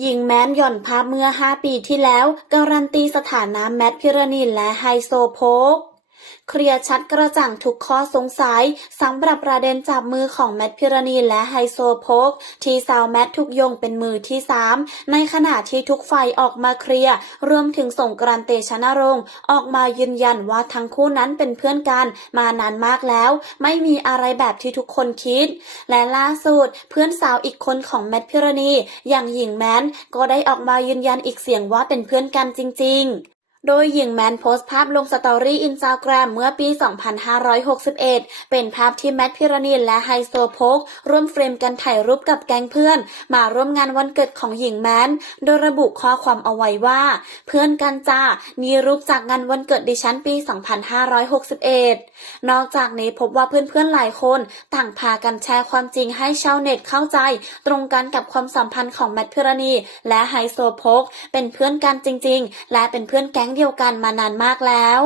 หญิงแม้มหย่อนภาพเมื่อ 5 ปีที่แล้ว การันตีสถานะแมทพิรณีและไฮโซโพก เคลียร์ชัดกระจ่างทุกข้อสงสัยสำหรับประเด็นจับมือของแมทพิรณีและไฮโซโพกที่สาวแมทถูกโยงเป็นมือที่ 3 ในขณะที่ทุกฝ่ายออกมาเคลียร์รวมถึงส่งกรานเตชะนรงค์ออกมายืนยันว่าทั้งคู่นั้นเป็นเพื่อนกันมานานมากแล้ว ไม่มีอะไรแบบที่ทุกคนคิด และล่าสุดเพื่อนสาวอีกคนของแมทพิรณี อย่างหญิงแมนก็ได้ออกมายืนยันอีกเสียงว่าเป็นเพื่อนกันจริง ๆ โดยหญิงแมนโพสต์ภาพลงสตอรี่อินสตาแกรมเมื่อปี 2561 เป็นภาพที่แมทพิรณีและไฮโซโพกร่วมเฟรมกันถ่ายรูปกับแก๊งเพื่อน มาร่วมงานวันเกิดของหญิงแมน โดยระบุข้อความเอาไว้ว่า เพื่อนกันจ้านี่รูปจากงานวันเกิดดิฉันปี 2561 นอกจากนี้พบว่าเพื่อนๆหลายคนต่างพากันแชร์ความจริงให้ชาวเน็ตเข้าใจ ตรงกันกับความสัมพันธ์ของแมทพิรณีและไฮโซโพกเป็นเพื่อนกันจริง ๆ และเป็นเพื่อนแก๊งเดียวกันมานานมากแล้ว